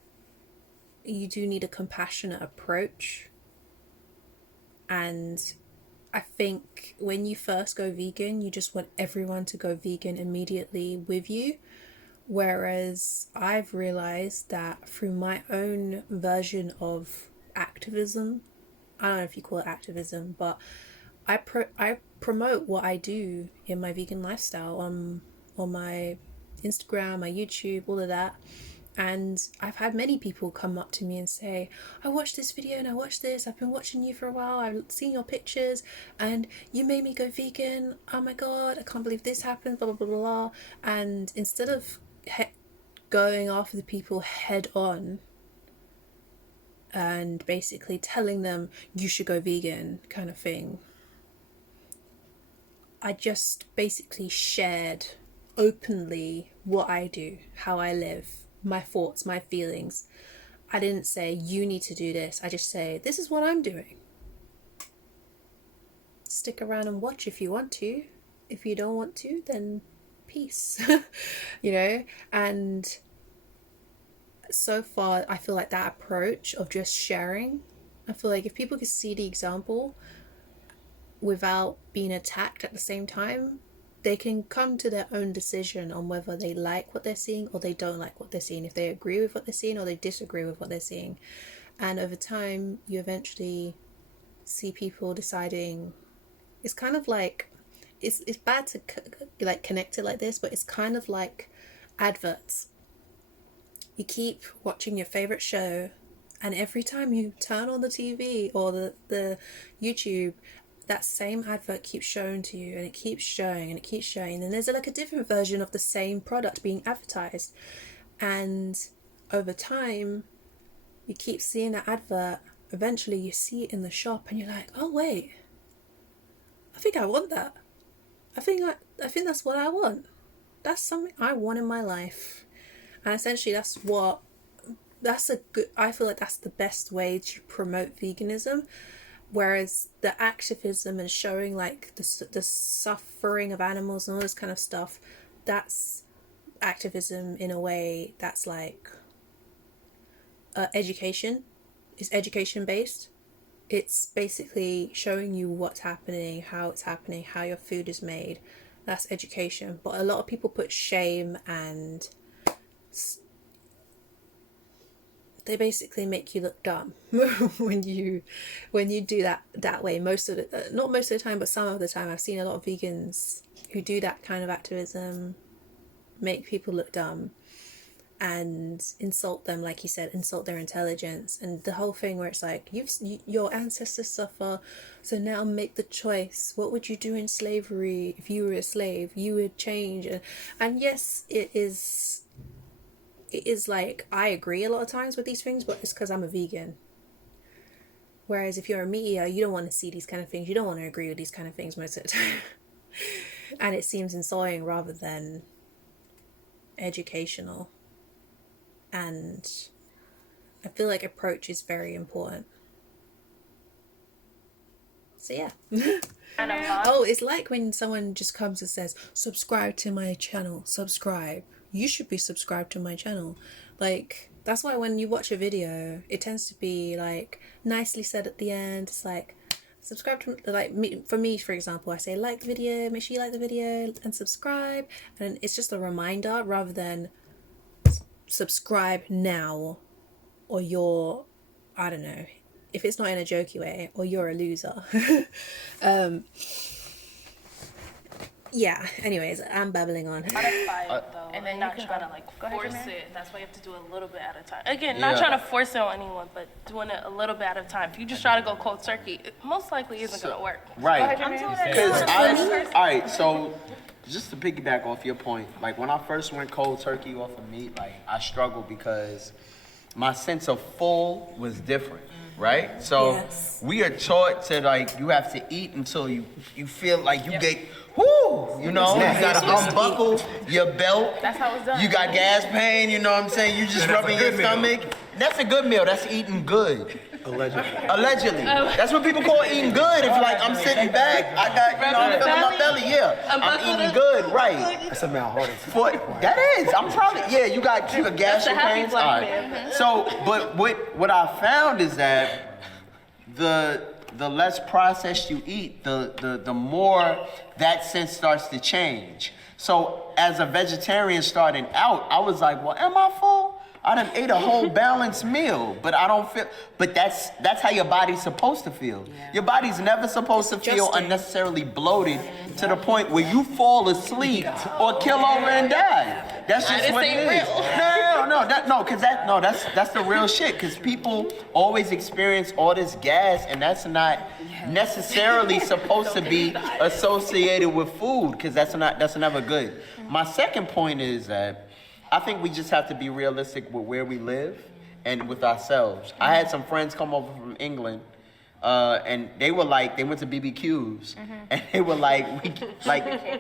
you do need a compassionate approach, and I think when you first go vegan, you just want everyone to go vegan immediately with you, whereas I've realized that through my own version of activism, I don't know if you call it activism, but I promote what I do in my vegan lifestyle on my Instagram, my YouTube, all of that. And I've had many people come up to me and say, I watched this video and I watched this, I've been watching you for a while, I've seen your pictures and you made me go vegan, oh my god, I can't believe this happened, blah blah blah blah. And instead of going after the people head on and basically telling them you should go vegan kind of thing, I just basically shared openly what I do, how I live, my thoughts, my feelings. I didn't say you need to do this. I just say this is what I'm doing. Stick around and watch if you want to. If you don't want to, then peace. You know? And so far I feel like that approach of just sharing, I feel like if people could see the example without being attacked at the same time, they can come to their own decision on whether they like what they're seeing or they don't like what they're seeing, if they agree with what they're seeing or they disagree with what they're seeing. And over time you eventually see people deciding, it's kind of like, it's bad to like connect it like this, but it's kind of like adverts. You keep watching your favorite show and every time you turn on the TV or the YouTube, that same advert keeps showing to you, and it keeps showing and it keeps showing, and there's like a different version of the same product being advertised. And over time you keep seeing that advert, eventually you see it in the shop and you're like, oh wait, I think I want that. I think that's what I want. That's something I want in my life. And essentially I feel like that's the best way to promote veganism. Whereas the activism and showing like the suffering of animals and all this kind of stuff, that's activism in a way that's like education. It's education based. It's basically showing you what's happening, how it's happening, how your food is made. That's education. But a lot of people put shame and they basically make you look dumb when you do that way. Not most of the time, but some of the time I've seen a lot of vegans who do that kind of activism make people look dumb and insult them, like you said, insult their intelligence, and the whole thing where it's like, your ancestors suffer, so now make the choice. What would you do in slavery if you were a slave? You would change. And yes, it is like, I agree a lot of times with these things, but it's because I'm a vegan. Whereas if you're a meat eater, you don't want to see these kind of things. You don't want to agree with these kind of things most of the time. And it seems insulting rather than educational. And I feel like approach is very important. So yeah. Oh, it's like when someone just comes and says, subscribe to my channel, subscribe. You should be subscribed to my channel. Like, that's why when you watch a video, it tends to be like nicely said at the end. It's like, subscribe to, like, for me, for example, I say like the video, make sure you like the video and subscribe. And it's just a reminder rather than subscribe now or you're, I don't know, if it's not in a jokey way, or you're a loser. Yeah, anyways, I'm babbling on. And then not trying to like force it. That's why you have to do a little bit at a time. Again, not trying to force it on anyone, but doing it a little bit at a time. If you just try to go cold turkey, it most likely isn't going to work. Right. All right, so just to piggyback off your point, like when I first went cold turkey off of meat, like I struggled because my sense of full was different. Right? So we are taught to, like, you have to eat until you feel like you get, whoo, you know, you gotta unbuckle your belt. That's how it's done. You got gas pain, you know what I'm saying? You just rubbing your stomach. That's a good meal. That's eating good. Allegedly. That's what people call eating good. If like I'm sitting back, I got, you know, I'm filling my belly, I'm eating good, right. That's a malhearted. That is, I'm probably, you got gastric pains. All right. So, but what I found is that the less processed you eat, the more that sense starts to change. So as a vegetarian starting out, I was like, well, am I full? I done ate a whole balanced meal, but I don't feel, but that's how your body's supposed to feel. Yeah. Your body's never supposed to feel unnecessarily bloated to the point where you fall asleep or kill over and die. That's just what it is. That's the real shit. Because people always experience all this gas, and that's not necessarily supposed to be associated with food. Because that's never good. My second point is that I think we just have to be realistic with where we live and with ourselves. I had some friends come over from England. And they were like, they went to BBQs, and they were like,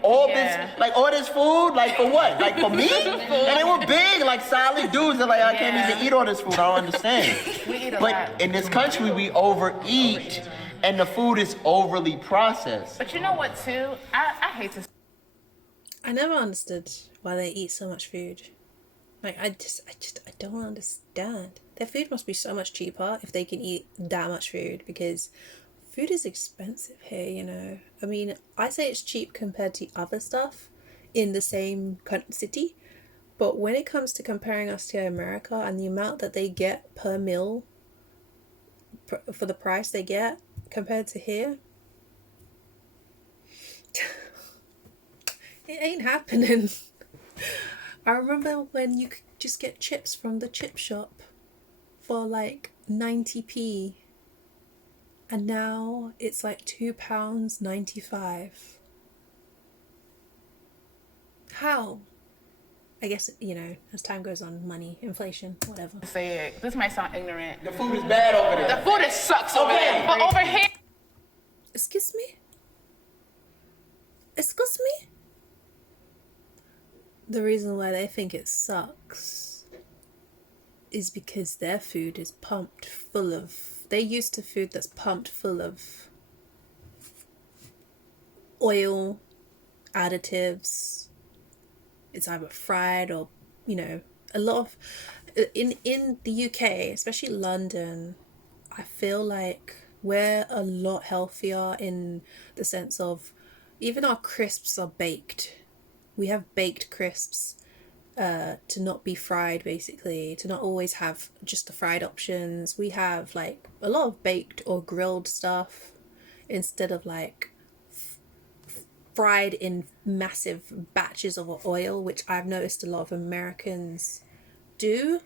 all this food, like for what? Like for me? And they were big, like solid dudes. They're like, I can't even eat all this food. I don't understand. But in this country, we overeat, and the food is overly processed. But you know what, too? I hate to. I never understood why they eat so much food. Like, I don't understand. Their food must be so much cheaper if they can eat that much food, because food is expensive here, you know. I mean, I say it's cheap compared to other stuff in the same city, but when it comes to comparing us to America and the amount that they get per meal for the price they get compared to here, it ain't happening. I remember when you could just get chips from the chip shop for like 90p, and now it's like £2.95. How? I guess, you know, as time goes on, money, inflation, whatever. Say it. This might sound ignorant. The food is bad over there. The food sucks over there. But over here. Excuse me? Excuse me? The reason why they think it sucks is because their food is pumped full of... They're used to food that's pumped full of oil, additives. It's either fried or, you know, a lot of... In the UK, especially London, I feel like we're a lot healthier in the sense of even our crisps are baked. We have baked crisps to not be fried, basically, to not always have just the fried options. We have like a lot of baked or grilled stuff instead of like fried in massive batches of oil, which I've noticed a lot of Americans do.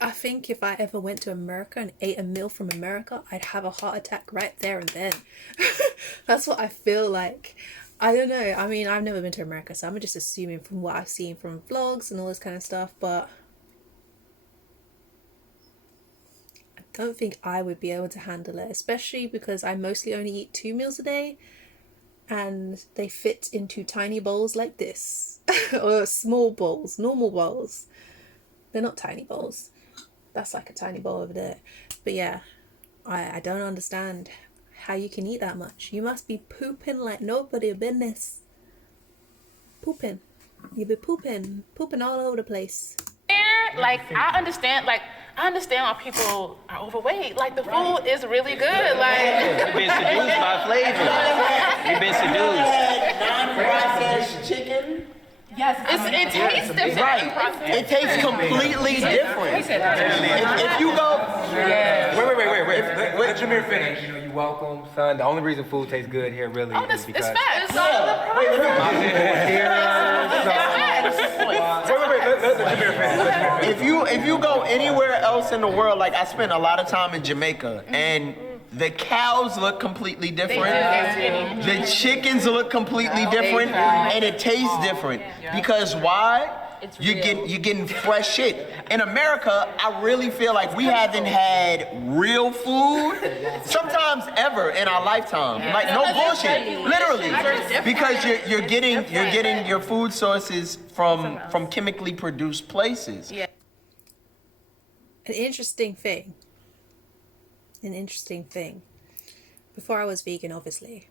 I think if I ever went to America and ate a meal from America, I'd have a heart attack right there and then. That's what I feel like. I don't know. I mean, I've never been to America, so I'm just assuming from what I've seen from vlogs and all this kind of stuff, but I don't think I would be able to handle it, especially because I mostly only eat 2 meals a day and they fit into tiny bowls like this or small bowls, normal bowls. They're not tiny bowls. That's like a tiny bowl over there. But yeah, I don't understand how you can eat that much. You must be pooping like nobody business. Pooping. You be pooping all over the place. Like, I understand why people are overweight. Like, the food is really good. Like, You've been seduced by flavor. You've been seduced. Non-processed chicken. yes, it tastes different. Right. It tastes completely different. If you go... Wait. Let Jameer finish. You know, you're welcome, son. The only reason food tastes good here really is It's because... facts. Let Jameer finish. If you go anywhere else in the world, like I spent a lot of time in Jamaica, and the cows look completely different. The chickens look completely different, and it tastes different. Because why? You're getting fresh shit. In America, I really feel like we haven't had real food sometimes ever in our lifetime. Like no bullshit, literally, because you're getting your food sources from chemically produced places. An interesting thing. Before I was vegan, obviously,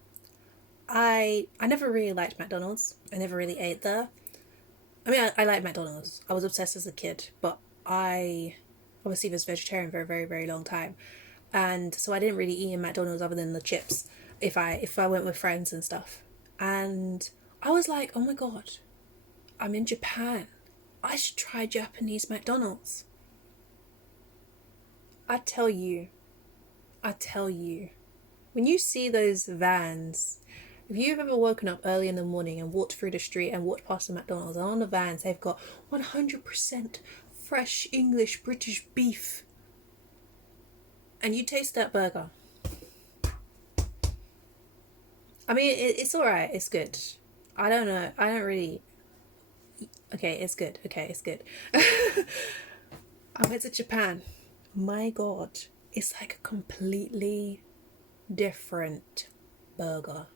I never really liked McDonald's. I never really ate there. I mean, I like McDonald's. I was obsessed as a kid, but I obviously was vegetarian for a very, very long time. And so I didn't really eat in McDonald's other than the chips if I went with friends and stuff. And I was like, oh my God, I'm in Japan. I should try Japanese McDonald's. I tell you, when you see those vans If you've ever woken up early in the morning and walked through the street and walked past the McDonald's, and on the vans they've got 100% fresh English British beef, and you taste that burger, I mean, it's alright, it's good. I don't know, I don't really... Okay, it's good. I went to Japan. My God, it's like a completely different burger.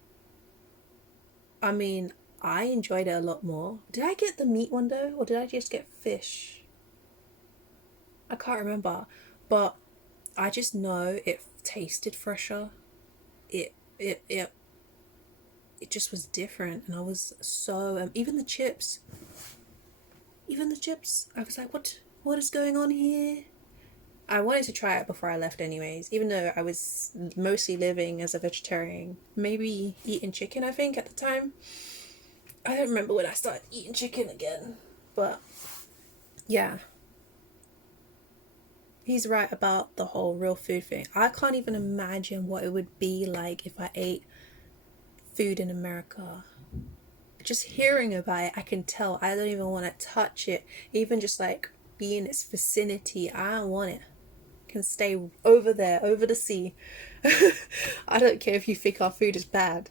I mean, I enjoyed it a lot more. Did I get the meat one though, or did I just get fish? I can't remember, but I just know it tasted fresher. It just was different, and I was so even the chips, I was like, what is going on here? I wanted to try it before I left anyways, even though I was mostly living as a vegetarian, maybe eating chicken, I think, at the time. I don't remember when I started eating chicken again, but yeah. He's right about the whole real food thing. I can't even imagine what it would be like if I ate food in America. Just hearing about it, I can tell I don't even want to touch it. Even just like be in its vicinity, I don't want it. Can stay over there, over the sea. I don't care if you think our food is bad.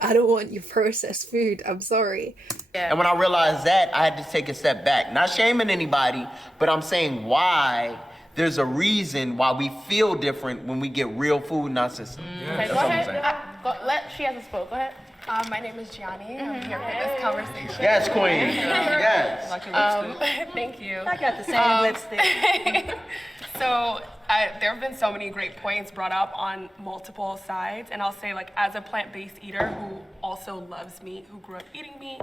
I don't want your processed food. I'm sorry. And when I realized that, I had to take a step back. Not shaming anybody, but I'm saying why there's a reason why we feel different when we get real food in our system. Okay, go ahead. She hasn't spoke. Go ahead. My name is Gianni. I'm here for this conversation. Yes, queen. Yes. Thank you. I got the same lipstick. So there have been so many great points brought up on multiple sides, and I'll say, like, as a plant-based eater who also loves meat, who grew up eating meat,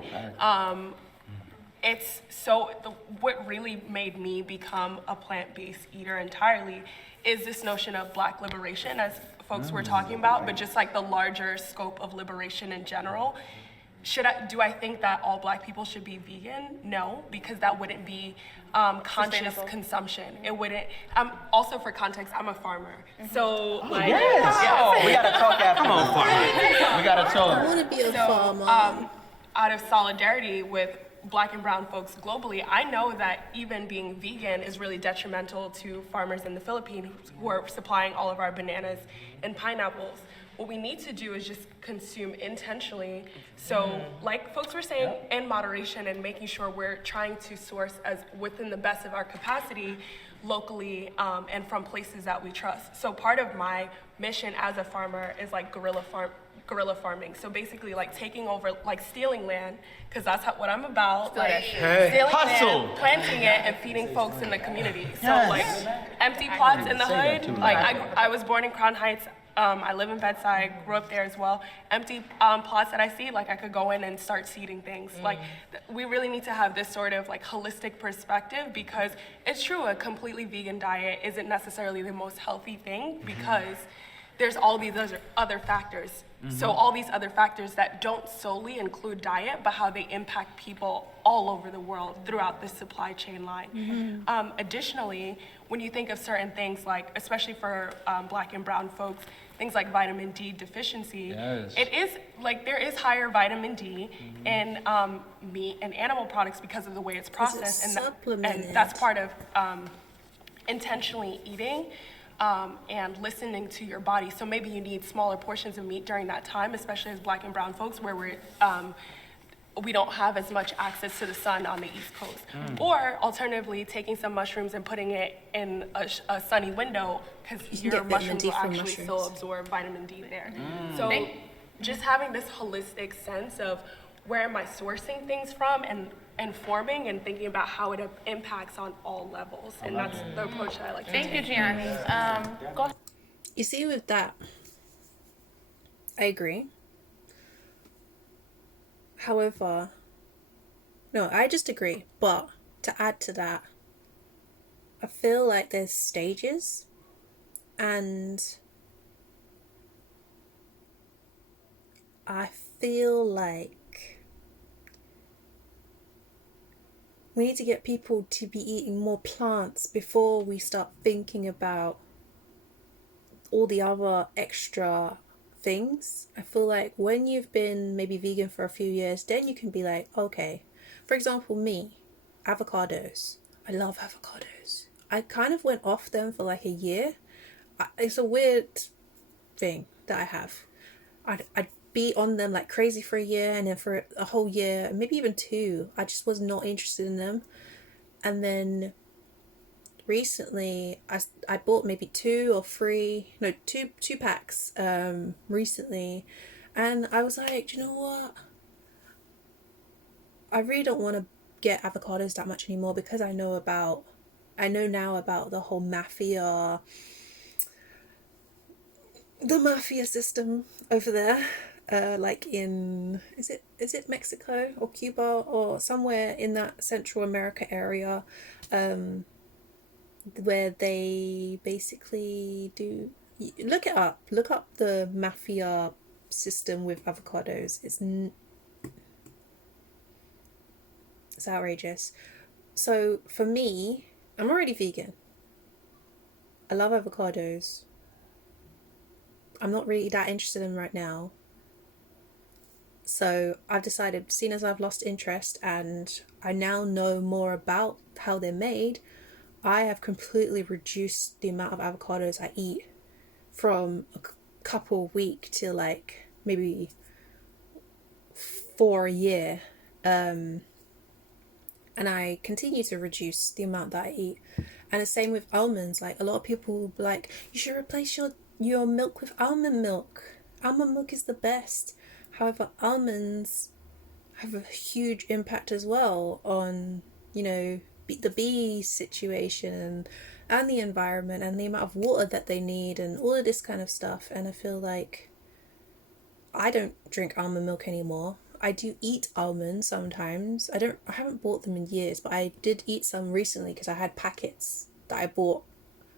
it's so what really made me become a plant-based eater entirely is this notion of Black liberation, as folks were talking about, but just like the larger scope of liberation in general. Do I think that all Black people should be vegan? No, because that wouldn't be conscious consumption. It wouldn't. Also, for context, I'm a farmer, so like, yes. We gotta talk after. Come on, farmer. We gotta talk. I want to be a farmer. Out of solidarity with Black and brown folks globally, I know that even being vegan is really detrimental to farmers in the Philippines who are supplying all of our bananas and pineapples. What we need to do is just consume intentionally. So like folks were saying, in moderation, and making sure we're trying to source as within the best of our capacity locally and from places that we trust. So part of my mission as a farmer is like guerrilla farming. So basically like taking over, like stealing land, because that's what I'm about. Like stealing land, planting it, and feeding folks in the community. So like empty plots in the hood. Like I was born in Crown Heights. I live in Bedside, grew up there as well. Empty plots that I see, like I could go in and start seeding things. Like we really need to have this sort of like holistic perspective, because it's true, a completely vegan diet isn't necessarily the most healthy thing, because there's all these other factors. So all these other factors that don't solely include diet, but how they impact people all over the world throughout the supply chain line. Additionally, when you think of certain things like, especially for Black and brown folks, things like vitamin D deficiency, it is like there is higher vitamin D in meat and animal products because of the way it's processed, and that's part of intentionally eating. And listening to your body. So maybe you need smaller portions of meat during that time, especially as Black and brown folks, where we don't have as much access to the sun on the East Coast. Or alternatively, taking some mushrooms and putting it in a sunny window, because your mushrooms will actually still absorb vitamin D there. So just having this holistic sense of where am I sourcing things from, and informing and thinking about how it impacts on all levels. And that's the approach that I like to take. Thank you, Gianni. Go ahead. You see, with that, I agree. However, no, I just agree. But to add to that, I feel like there's stages, and I feel like we need to get people to be eating more plants before we start thinking about all the other extra things. I feel like when you've been maybe vegan for a few years, then you can be like, okay, for example, me, avocados. I love avocados. I kind of went off them for like a year. It's a weird thing that I have. I'd be on them like crazy for a year, and then for a whole year, maybe even 2, I just was not interested in them. And then recently I bought maybe 2 packs recently, and I was like, do you know what, I really don't want to get avocados that much anymore, because I know now about the whole mafia system over there, like in is it Mexico or Cuba or somewhere in that Central America area, where they basically do, look up the mafia system with avocados. It's outrageous. So for me, I'm already vegan. I love avocados. I'm not really that interested in them right now. So I've decided, seeing as I've lost interest and I now know more about how they're made, I have completely reduced the amount of avocados I eat from a couple week to like maybe 4 a year. And I continue to reduce the amount that I eat. And the same with almonds. Like, a lot of people will be like, you should replace your milk with almond milk. Almond milk is the best. However, almonds have a huge impact as well on, you know, the bee situation and the environment and the amount of water that they need and all of this kind of stuff. And I feel like I don't drink almond milk anymore. I do eat almonds sometimes. I haven't bought them in years, but I did eat some recently because I had packets that I bought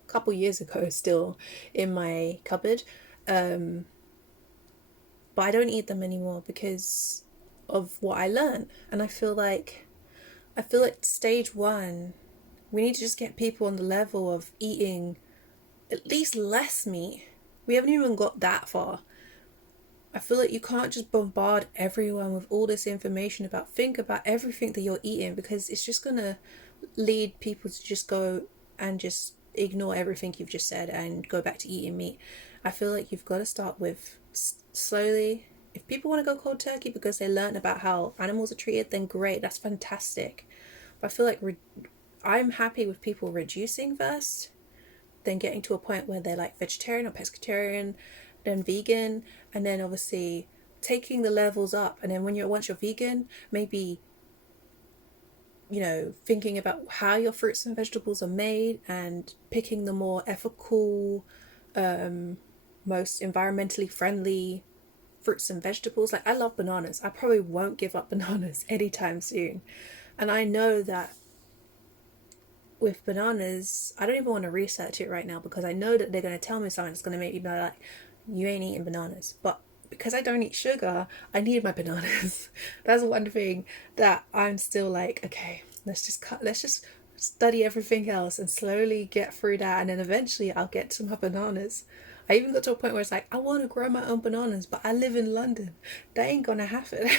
a couple years ago still in my cupboard. But I don't eat them anymore because of what I learned. And I feel like stage 1, we need to just get people on the level of eating at least less meat. We haven't even got that far. I feel like you can't just bombard everyone with all this information think about everything that you're eating, because it's just gonna lead people to just go and just ignore everything you've just said and go back to eating meat. I feel like you've got to start with slowly. If people want to go cold turkey because they learned about how animals are treated, then great, that's fantastic. But I feel like I'm happy with people reducing first, then getting to a point where they're like vegetarian or pescatarian, then vegan, and then obviously taking the levels up. And then once you're vegan, maybe, you know, thinking about how your fruits and vegetables are made and picking the more ethical, most environmentally friendly fruits and vegetables. Like, I love bananas. I probably won't give up bananas anytime soon. And I know that with bananas, I don't even want to research it right now, because I know that they're going to tell me something that's going to make me be like, you ain't eating bananas. But because I don't eat sugar, I need my bananas. That's one thing that I'm still like, okay, let's just study everything else and slowly get through that, and then eventually I'll get to my bananas. I even got to a point where it's like, I want to grow my own bananas, but I live in London. That ain't gonna happen.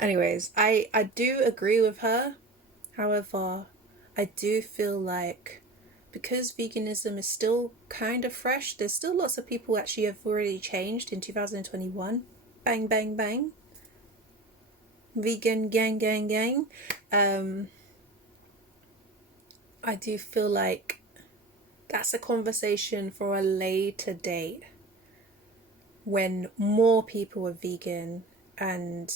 Anyways, I do agree with her. However, I do feel like, because veganism is still kind of fresh, there's still lots of people actually have already changed in 2021. Bang, bang, bang. Vegan gang, gang, gang. I do feel like that's a conversation for a later date, when more people are vegan. And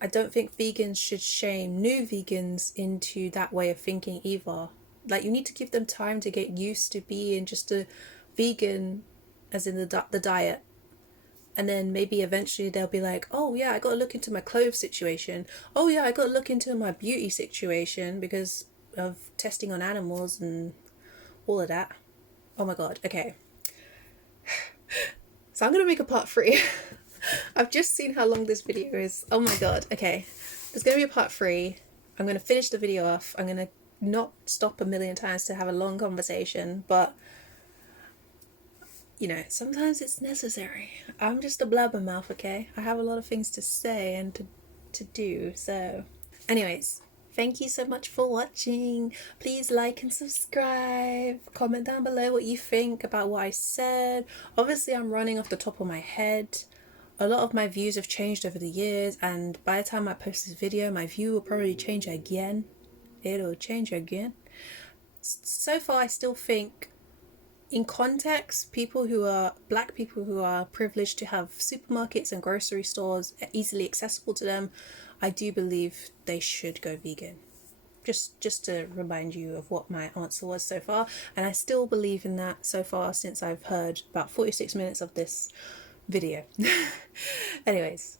I don't think vegans should shame new vegans into that way of thinking either. Like, you need to give them time to get used to being just a vegan, as in the diet. And then maybe eventually they'll be like, oh yeah, I got to look into my clothes situation. Oh yeah, I got to look into my beauty situation because of testing on animals and all of that. Oh my god, okay. So I'm going to make a part 3. I've just seen how long this video is. Oh my god, okay. There's going to be a part 3. I'm going to finish the video off. I'm going to not stop a million times to have a long conversation, but you know, sometimes it's necessary. I'm just a blabbermouth, okay? I have a lot of things to say and to do, so... Anyways, thank you so much for watching. Please like and subscribe. Comment down below what you think about what I said. Obviously, I'm running off the top of my head. A lot of my views have changed over the years, and by the time I post this video, my view will probably change again. It'll change again. So far, I still think, in context, black people who are privileged to have supermarkets and grocery stores easily accessible to them, I do believe they should go vegan. Just to remind you of what my answer was so far, and I still believe in that so far since I've heard about 46 minutes of this video. Anyways,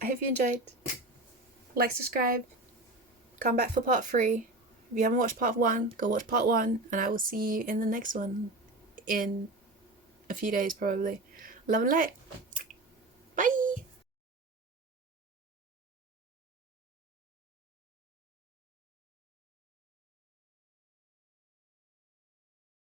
I hope you enjoyed. Like, subscribe, come back for part 3. If you haven't watched part 1, go watch part 1, and I will see you in the next one in a few days probably. Love and light.